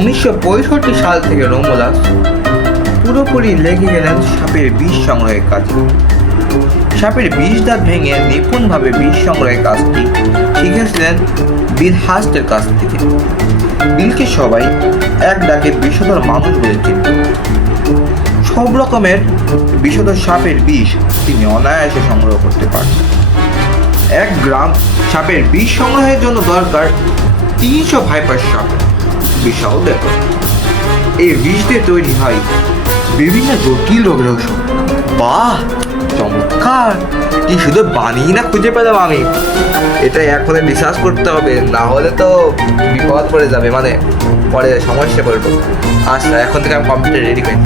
1965 সাল থেকে রোমুলাস পুরোপুরি লেগে গেলেন সাপের বিষ সংগ্রহের কাজে। সাপের বিষ দাঁত ভেঙে নিপুণভাবে বিষ সংগ্রহের কাজটি শিখেছিলেন বিল হাস্টের কাছ থেকে। বিলকে সবাই এক ডাকে বিষধর মানুষ বলে চিনত। সব রকমের বিষধর সাপের বিষ তিনি অনায়াসে সংগ্রহ করতে পারতেন। 1 গ্রাম সাপের বিষ সংগ্রহের জন্য দরকার 300 ভাইপার সাপ। বিশাল ব্যাপার। এই বিষ দিয়ে তৈরি হয় বিভিন্ন জটিল রোগের ওষুধ। বাহ, চমৎকার! কি শুধু বানিয়ে না খুঁজে পেলাম আমি। এটা এখন রিসার্চ করতে হবে, না হলে তো বিপদ পড়ে যাবে, মানে পরে সমস্যা পড়বো। আচ্ছা, এখন থেকে আমি কম্পিউটার রেডি করি।